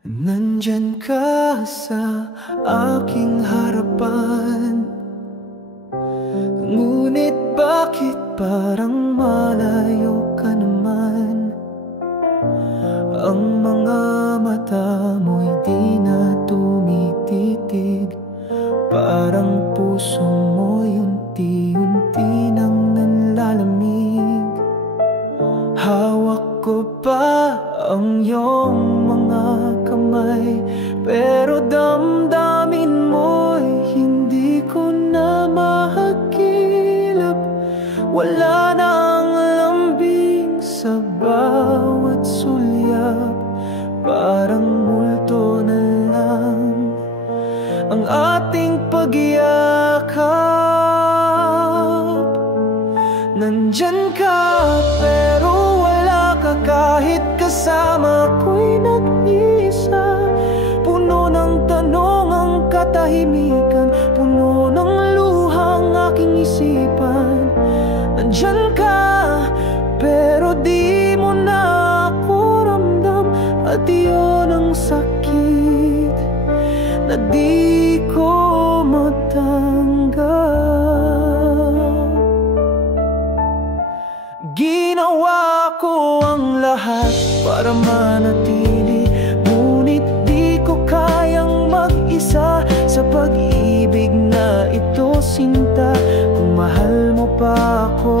Nandyan ka sa aking harapan, ngunit bakit parang malayo ka naman? Ang mga mata mo'y di na tumititig, parang puso mo'y unti-unti nang nanlalamig. Hawak ko pa ang iyong mga kamay, pero damdamin mo'y hindi ko na mahagilap. Wala na ang lambing sa bawat sulyap, parang multo na lang ang ating pagyakap. Nandyan ka pero wala ka, kahit kasama ko'y nag-isa. Puno ng tanong ang katahimikan, puno ng luha ang aking isipan. Nandyan ka pero di mo na ako ramdam, at iyon ang sakit na di ko matanggap. Ginawa ko ang lahat para manatili, ngunit di ko kayang mag-isa sa pag-ibig na ito, sinta. Kung mahal mo pa ako,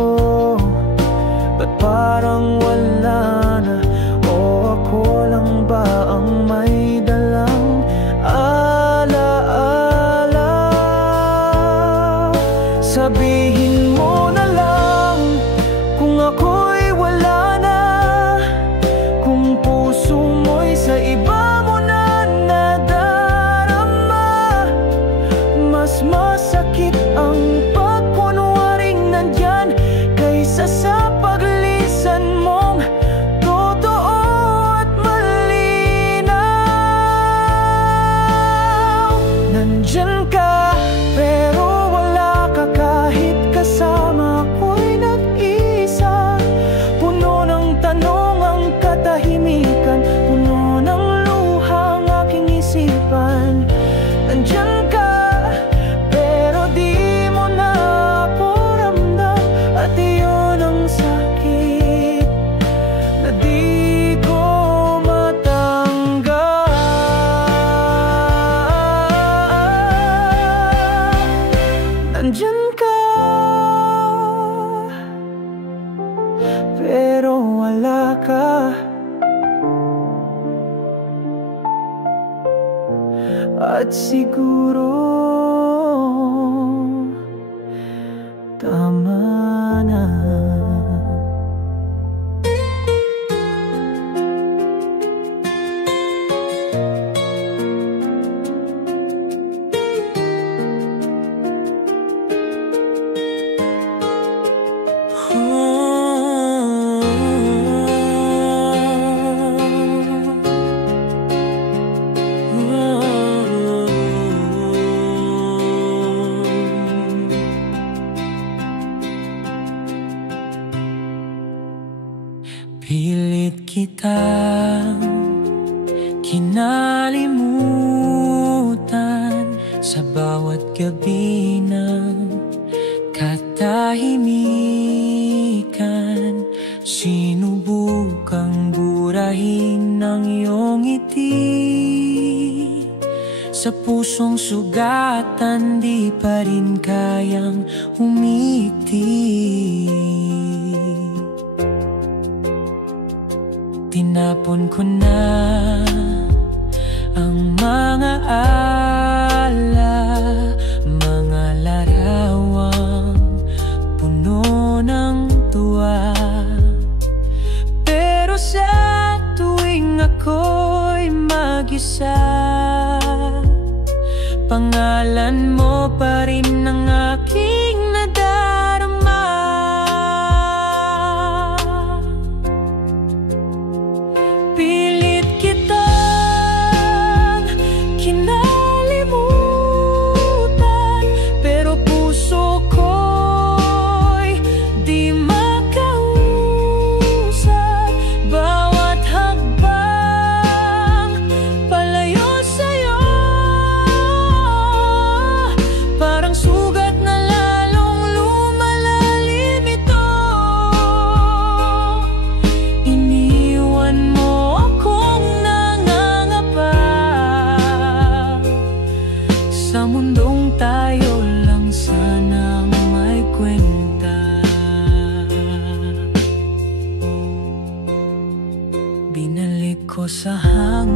ba't parang wala na? O ako lang ba ang may dalang alaala? Sabihin mo na lang kung ako'y wala na, kung puso mo'y sa iba mo na nadarama. Mas masakit ang pagkunwaring nandyan kaysa sa paglisan mong totoo at malinaw. Nandyan ka pero wala ka, kahit kasama ko'y nag-isa. Puno ng tanong ang katahimikan, puno ng luha ang aking isipan. Nandyan ka pero di mo na ako ramdam, at iyon ang sakit na di ko matanggap. Nandyan ka pero wala ka, at siguro tama na. Pilit kitang kinalimutan sa bawat gabi ng katahimikan. Sinubukang burahin ng iyong ngiti, sa pusong sugatan di pa rin kayang umiti. Tinapon ko na ang mga ala, mga larawang puno ng tuwa. Pero sa tuwing ako'y mag-isa, pangalan mo pa rin ang aking nadarama. Pilit kitang kinalimutan, pero puso ko'y di makausap. Bawat hakbang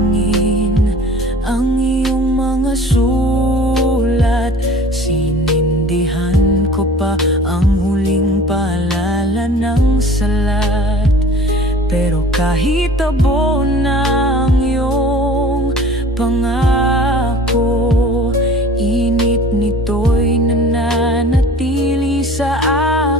paningin ang iyong mga sulat. Sinindihan ko pa ang huling paalala ng salat. Pero kahit tabo na ang iyong pangako, init nito'y nananatili sa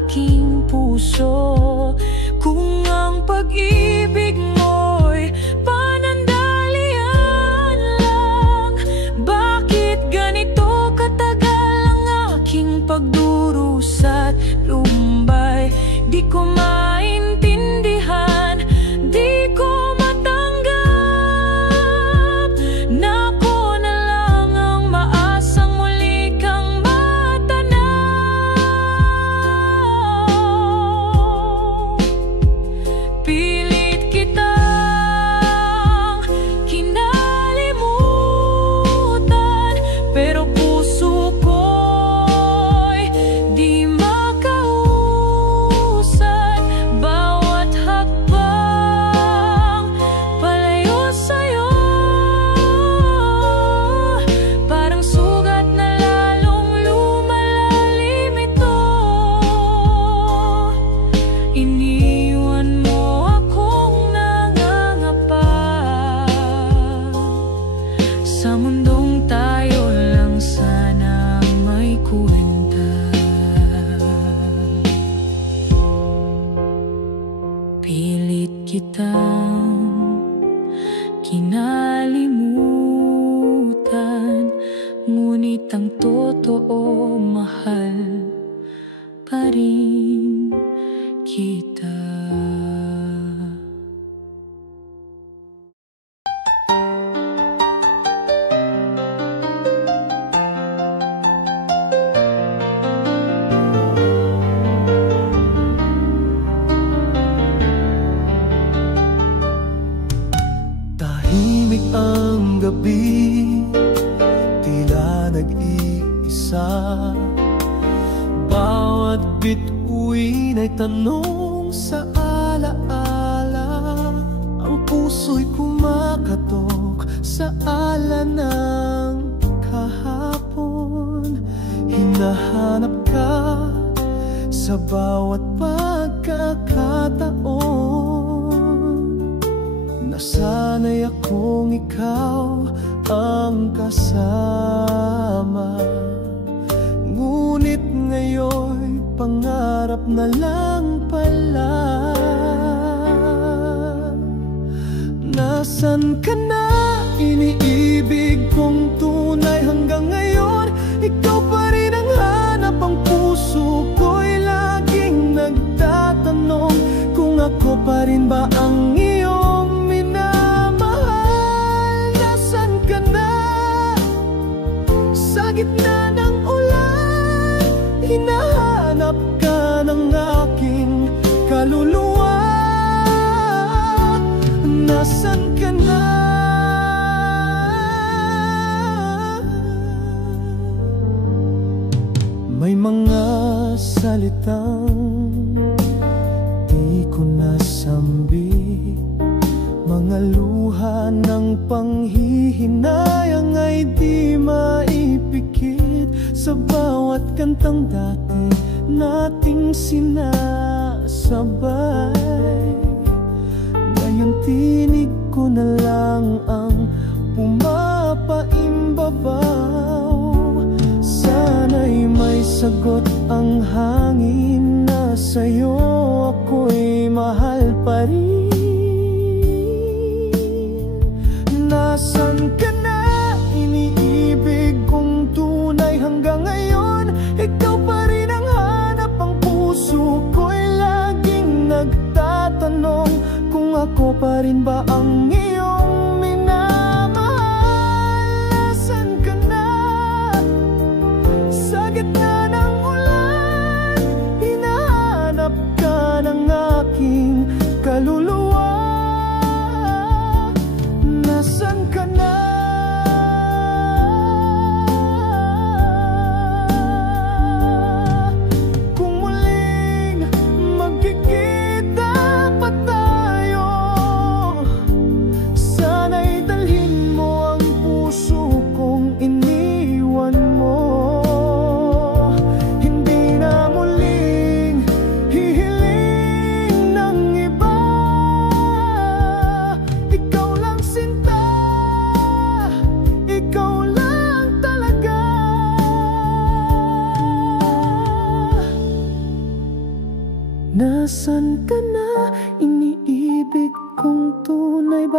aking puso. Kung ang pag-ibig mo'y panandalian lang, bakit ganito katagal ang aking pagdurusa't lumbay? Di ko maintindihan, di ko matanggap na ako na lang ang maasang muli kang matanaw. Pilit kitang kinalimutan, pero puso ko'y di makausad. Bawat hakbang palayo sa'yo, parang sugat na lalong lumalalim ito. Iniwan mo akong nangangapa sa mundong tayo lang sana ang may kwenta. Pilit kitang kinalimutan, ngunit ang totoo mahal pa rin kita. Tahimik ang gabi, tila nag-iisa. Bawat bituin ay tanong sa alaala. Ang puso'y kumakatok sa ala ng kahapon. Hinahanap ka sa bawat pagkakataon. Nasanay akong ikaw ang kasama, ngunit ngayon'y pangarap na lang pala. Nasaan ka na, iniibig kong tunay? Hanggang ngayon, ikaw pa rin ang hanap. Ang puso ko'y laging nagtatanong kung ako pa rin ba ang iyong minamahal. Nasaan ka na, sa gitna ng ulan? Hinahanap ka ng aking kaluluwa. Nasaan ka na? May mga salitang di ko nasambi, mga luha ng panghihinayang ay di maipikit sa bawat kantang dati nating sinasabay. Ngayon tinig ko na lang ang pumapaimbabaw. Sana'y may sagot ang hangin na sa'yo ako'y mahal pa rin. Nasaan ka na, iniibig kong tunay? Hanggang ngayon, ikaw pa rin ang hanap. Ang puso ko'y laging nagtatanong kung ako pa rin ba ang iyong minamahal. Nasaan ka na, sa gitna ng ulan? Hinahanap ka ng aking kaluluwa. Nasaan ka na? Kung muling magkikita pa tayo,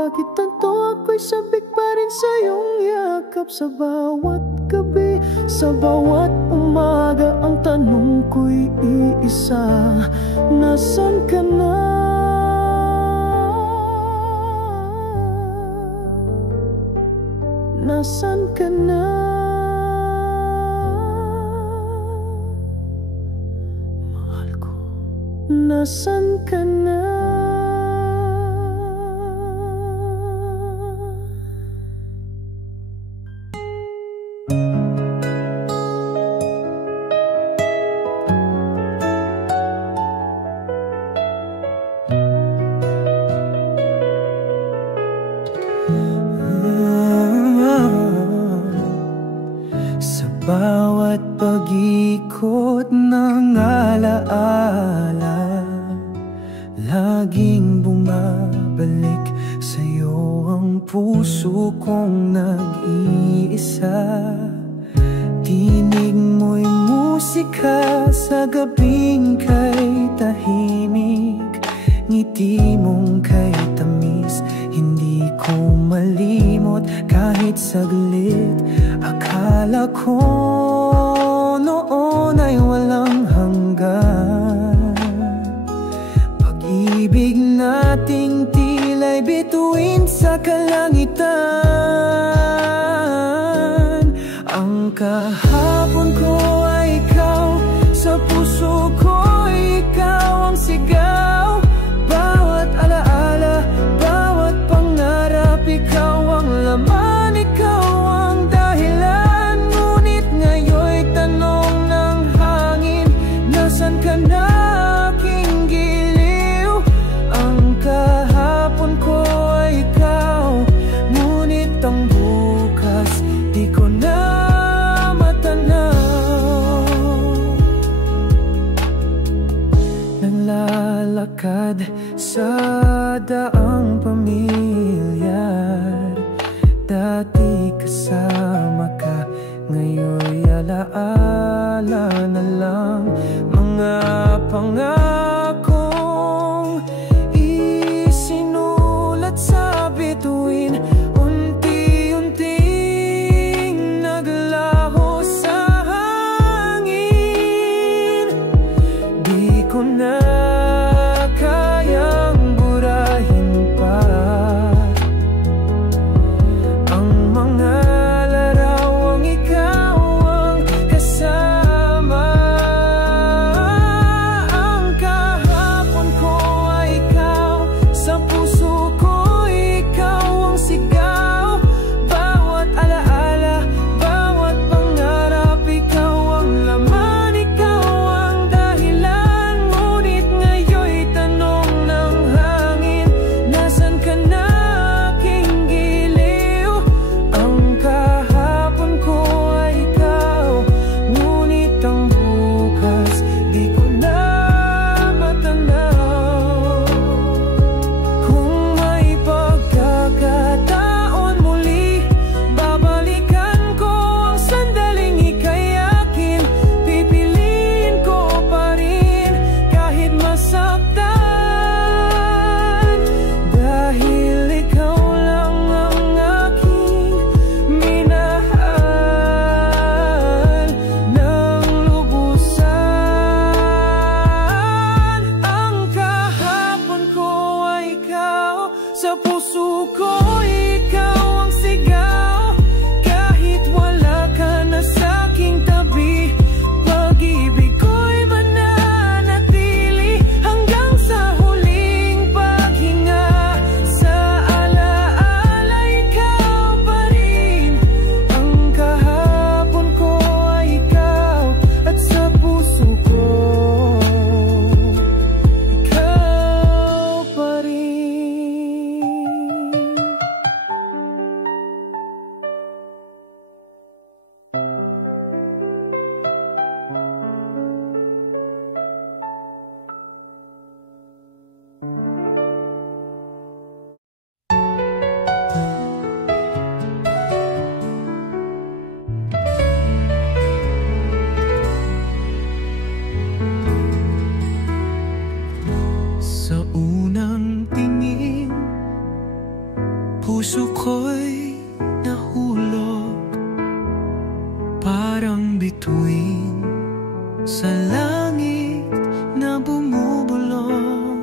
Bakit tanto ako'y sabik pa rin sa iyong yakap sa bawat gabi, sa bawat umaga? Ang tanong ko'y iisa, nasan ka na? Nasan ka na? Mahal ko, nasan ka na? Bawat pag-ikot ng alaala, laging bumabalik sa'yo ang puso kong nag-iisa. Tinig mo'y musika sa gabing kay tahimik, ngiti mong kay tamis, hindi ko malimot kahit saglit. Akala ko noon ay walang hanggan, pag-ibig nating tila'y bituin sa kalangitan. Ang kahapon ko ay ikaw, sa puso ko ikaw ang sigaw. Bawat alaala, bawat pangarap, ikaw ang laman, ikaw ang dahilan. Ngunit ngayon'y bituin sa langit na bumubulong.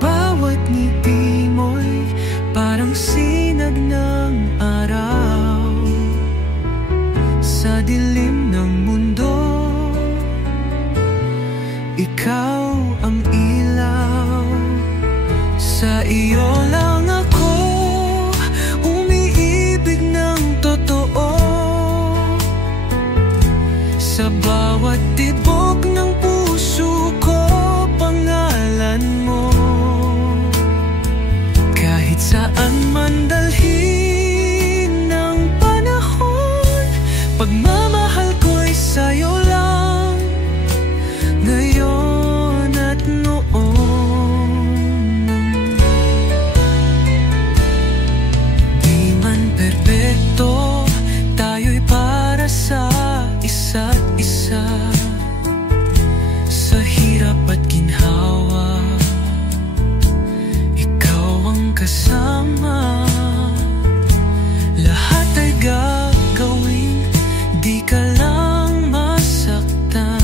Bawat ngiti mo'y parang sinag ng araw sa dilim ng mundo. Ikaw ang ilaw, sa iyo lang ako umiibig ng totoo. Sa bawat tibok ng puso ko, pangalan mo. Kahit saan man dalhin ng panahon, pagmamahal ko'y sa'yo lang, ngayon at noon. Di man perpekto, tayo'y para sa isa't isa. Sa hirap at ginhawa, ikaw ang kasama. Lahat ay gagawin, di ka lang masaktan.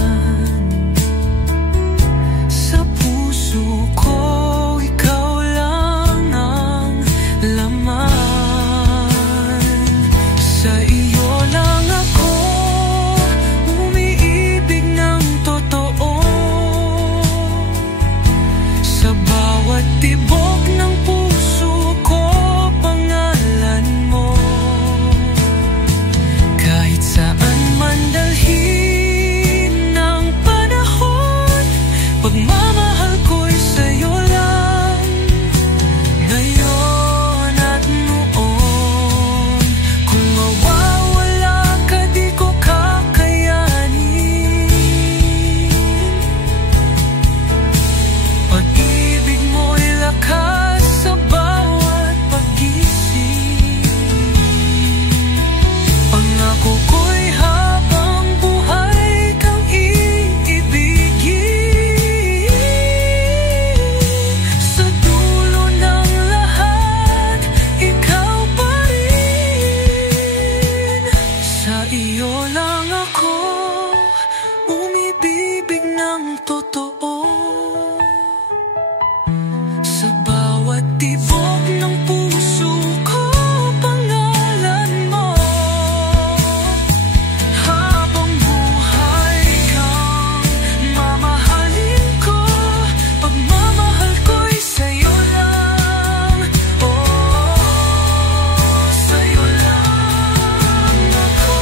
Sa puso ko, ikaw lang ang laman. Sa iyo lang ako umiibig ng totoo. Sa bawat tibok ng puso ko, pangalan mo. Kahit saan man dalhin ng panahon, pagmamahal ko'y sa'yo lang, ngayon at noon. Kung mawawala ka, di ko kakayanin. Pag-ibig mo'y lakas sa bawat pag-isip. Pangako ko'y habang buhay kang iibigin. Sa dulo ng lahat, ikaw pa rin. Sa iyo lang ako umibibig ng totoo. Sa bawat tibok ng puso ko, pangalan mo. Habang buhay kang mamahalin ko, pagmamahal ko'y sa'yo lang. Oh, sa'yo lang ako.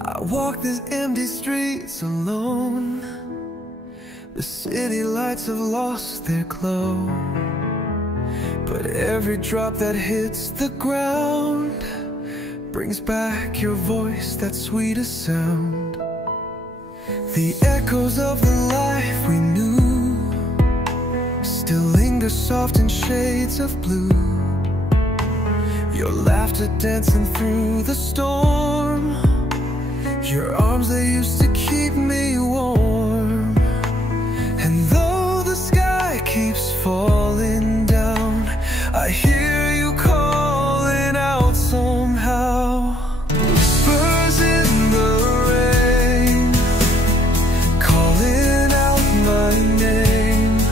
I walk these empty streets alone. The city lights have lost their glow, but every drop that hits the ground brings back your voice, that sweetest sound. The echoes of the life we knew still linger soft in shades of blue. Your laughter dancing through the storm, your arms that used to keep me warm. And though the sky keeps falling down, I hear you calling out somehow. Whispers in the rain, calling out my name.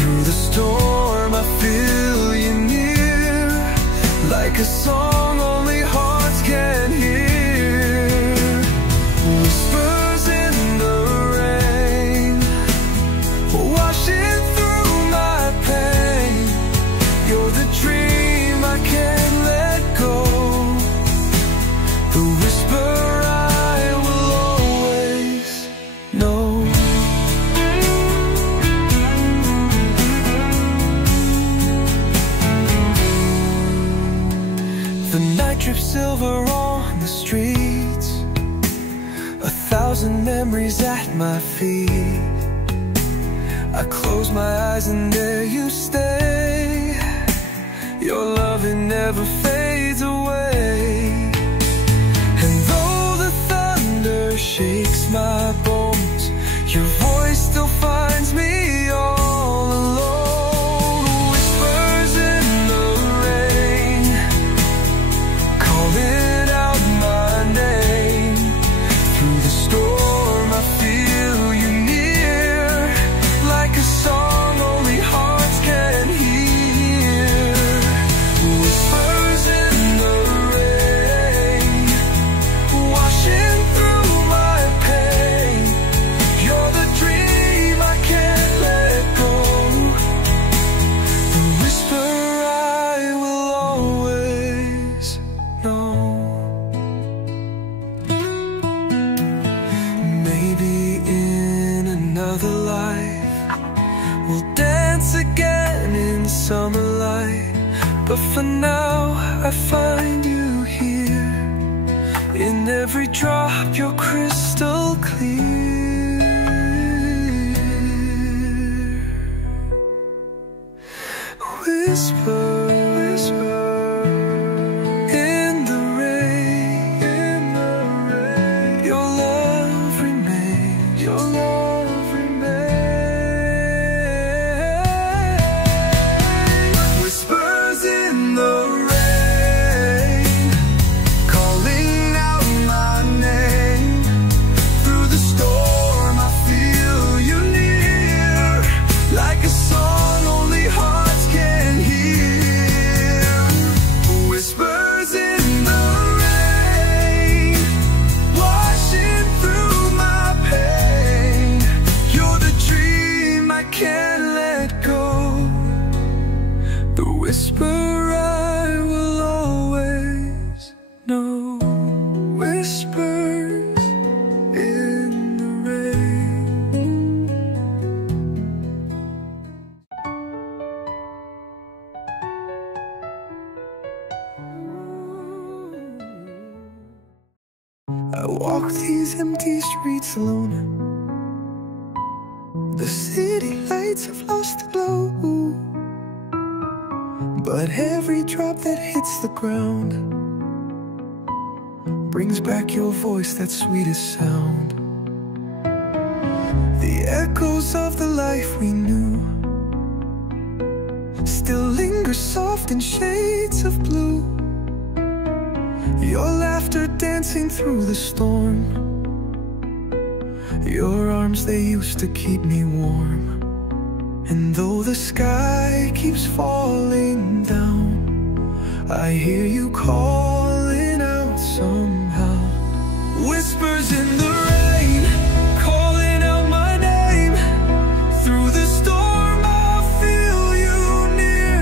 Through the storm I feel you near, like a song only hearts can hear. Whispers in the rain, washing through my pain. You're the dream I can't let go, the whisper I will always know. The night drips silver on the streets, 1,000 memories at my feet. I close my eyes and there you stay. Your love, it never fades away. And though the thunder shakes my bones, your voice still finds me all alone. Whispers in the rain, calling out my name. Through the storm I feel you near, like a song only hearts can hear. Whispers in the rain, washing through my pain. You're the dream I can't let go, the whisper I will always know. Maybe in another life we'll dance again in summer light, but for now I find you here. In every drop you're crystal clear. Whisper, whisper in the rain, your love remains, your love remains. Whispers in the rain, calling out my name. Through the storm I feel you near, like a song only hearts can hear. Whispers in the rain, washing through my pain. You're the dream I can't let go, the whisper I will always know. Whispers in the rain. I walk these empty streets alone. The city lights have lost the glow, but every drop that hits the ground brings back your voice, that sweetest sound. The echoes of the life we knew still linger soft in shades of blue. Your laughter dancing through the storm, your arms, they used to keep me warm. And though the sky keeps falling down, I hear you calling out somehow. Whispers in the rain, calling out my name. Through the storm I feel you near,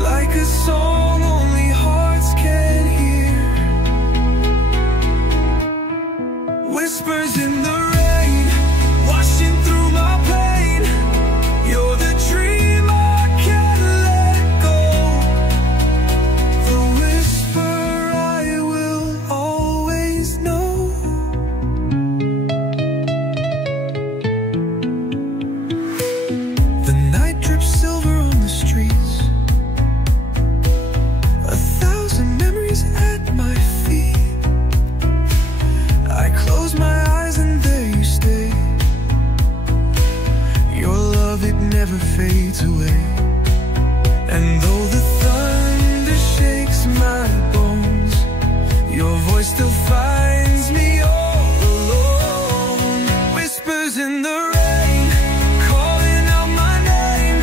like a song only hearts can hear. Whispers in the rain, washing through my pain. You're the dream I can't let go, the whisper I will always know. The night drips silver on the streets, 1,000 memories at my feet. I close my eyes and there you stay. Your love, it never fades away. And though the thunder shakes my bones, your voice still finds me all alone. Whispers in the rain, calling out my name.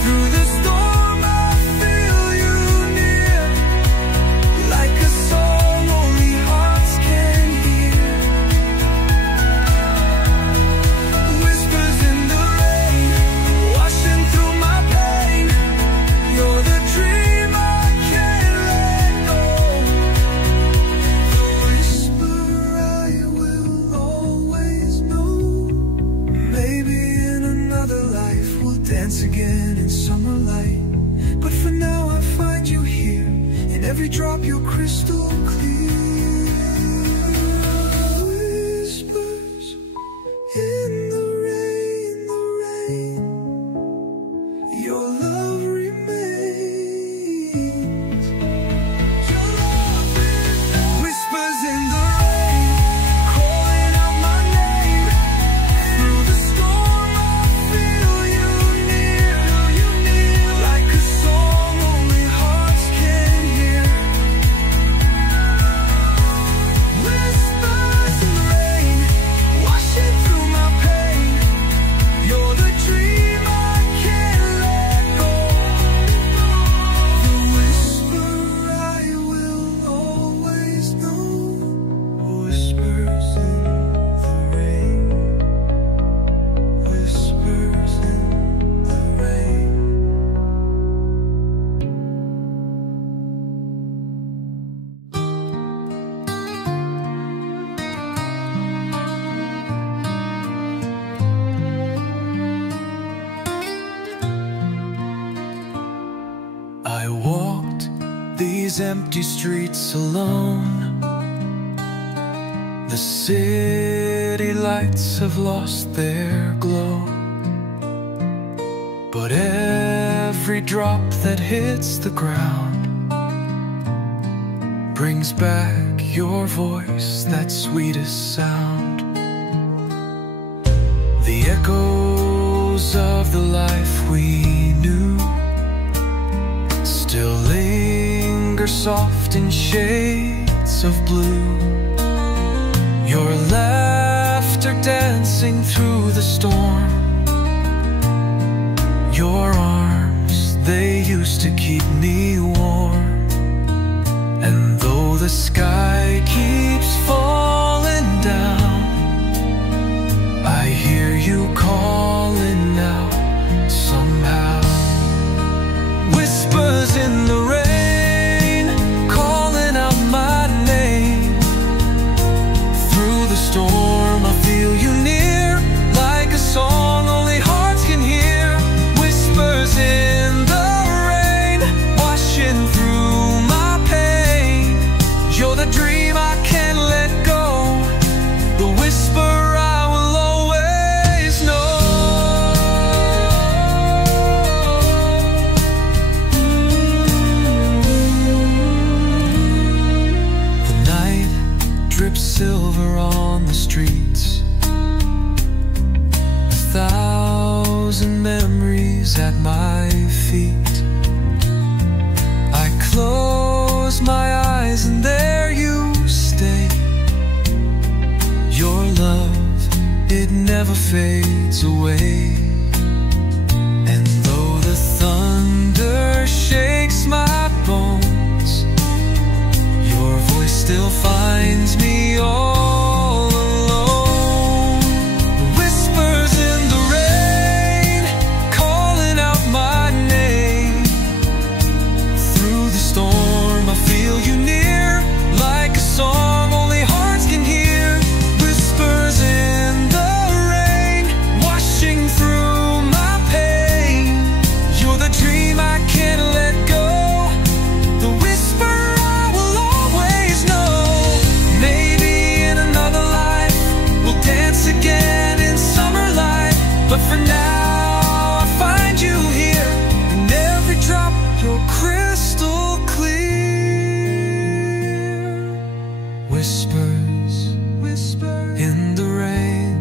Through the storm I feel you near, like a song only hearts can hear. Whispers in the rain, washing through my pain. You're the dream I can't let go, the whisper I will always know. Maybe in another life we'll dance again in summer light, but for now I find you here. In every drop you're crystal clear. these empty streets alone. The city lights have lost their glow, but every drop that hits the ground brings back your voice, that sweetest sound. The echoes of the life we knew still linger soft in shades of blue. Your laughter dancing through the storm, your arms, they used to keep me warm. And though the sky keeps falling down, I hear you calling out somehow. Whispers in the rain, calling out my name. Through the storm I feel you near, like a song only hearts can hear. Whispers in the rain, washing through my pain. You're the dream I can't let go, the whisper I will always know. The night drips silver on the streets, 1,000 memories at my feet. I close my eyes and there you stay. Your love, it never fades away. And though the thunder shakes my bones, your voice still finds me all alone. Whispers in the rain, calling out my name. Through the storm I feel you near, like a song only hearts can hear. Whispers in the rain, washing through my pain. You're the dream I can't let go, the whisper I will always know. Maybe in another life we'll dance again in summer light, but for now I find you here. In every drop you're crystal clear. Whispers, whispers in the rain,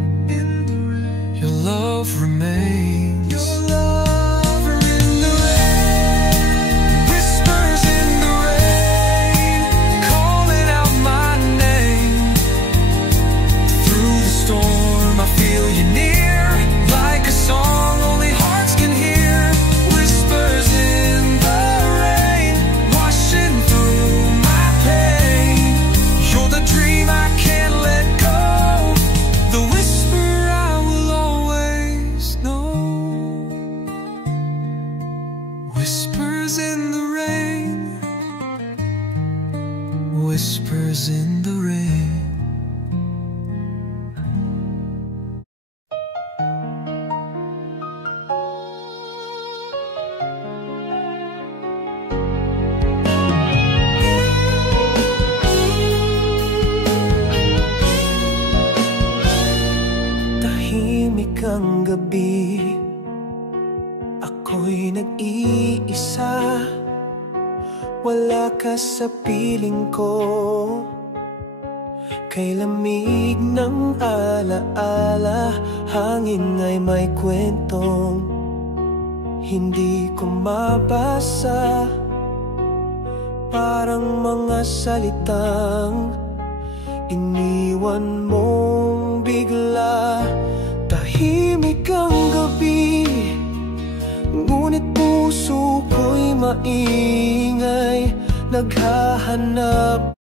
your love remains. Your love in the rain. Whispers in the rain, calling out my name. Through the storm I feel you near, like a song only hearts can hear. Whispers in the rain, washing through my pain. You're the dream I can't let go, the whisper I will always know. Whispers in the rain, whispers in the rain. Tahimik ang gabi, ako'y nag-iisa. Wala ka sa piling ko, kay lamig ng alaala. Hangin ay may kwentong hindi ko mabasa, parang mga salitang iniwan mong bigla. Tahimik ang gabi, ngunit puso ko'y maingay, naghahanap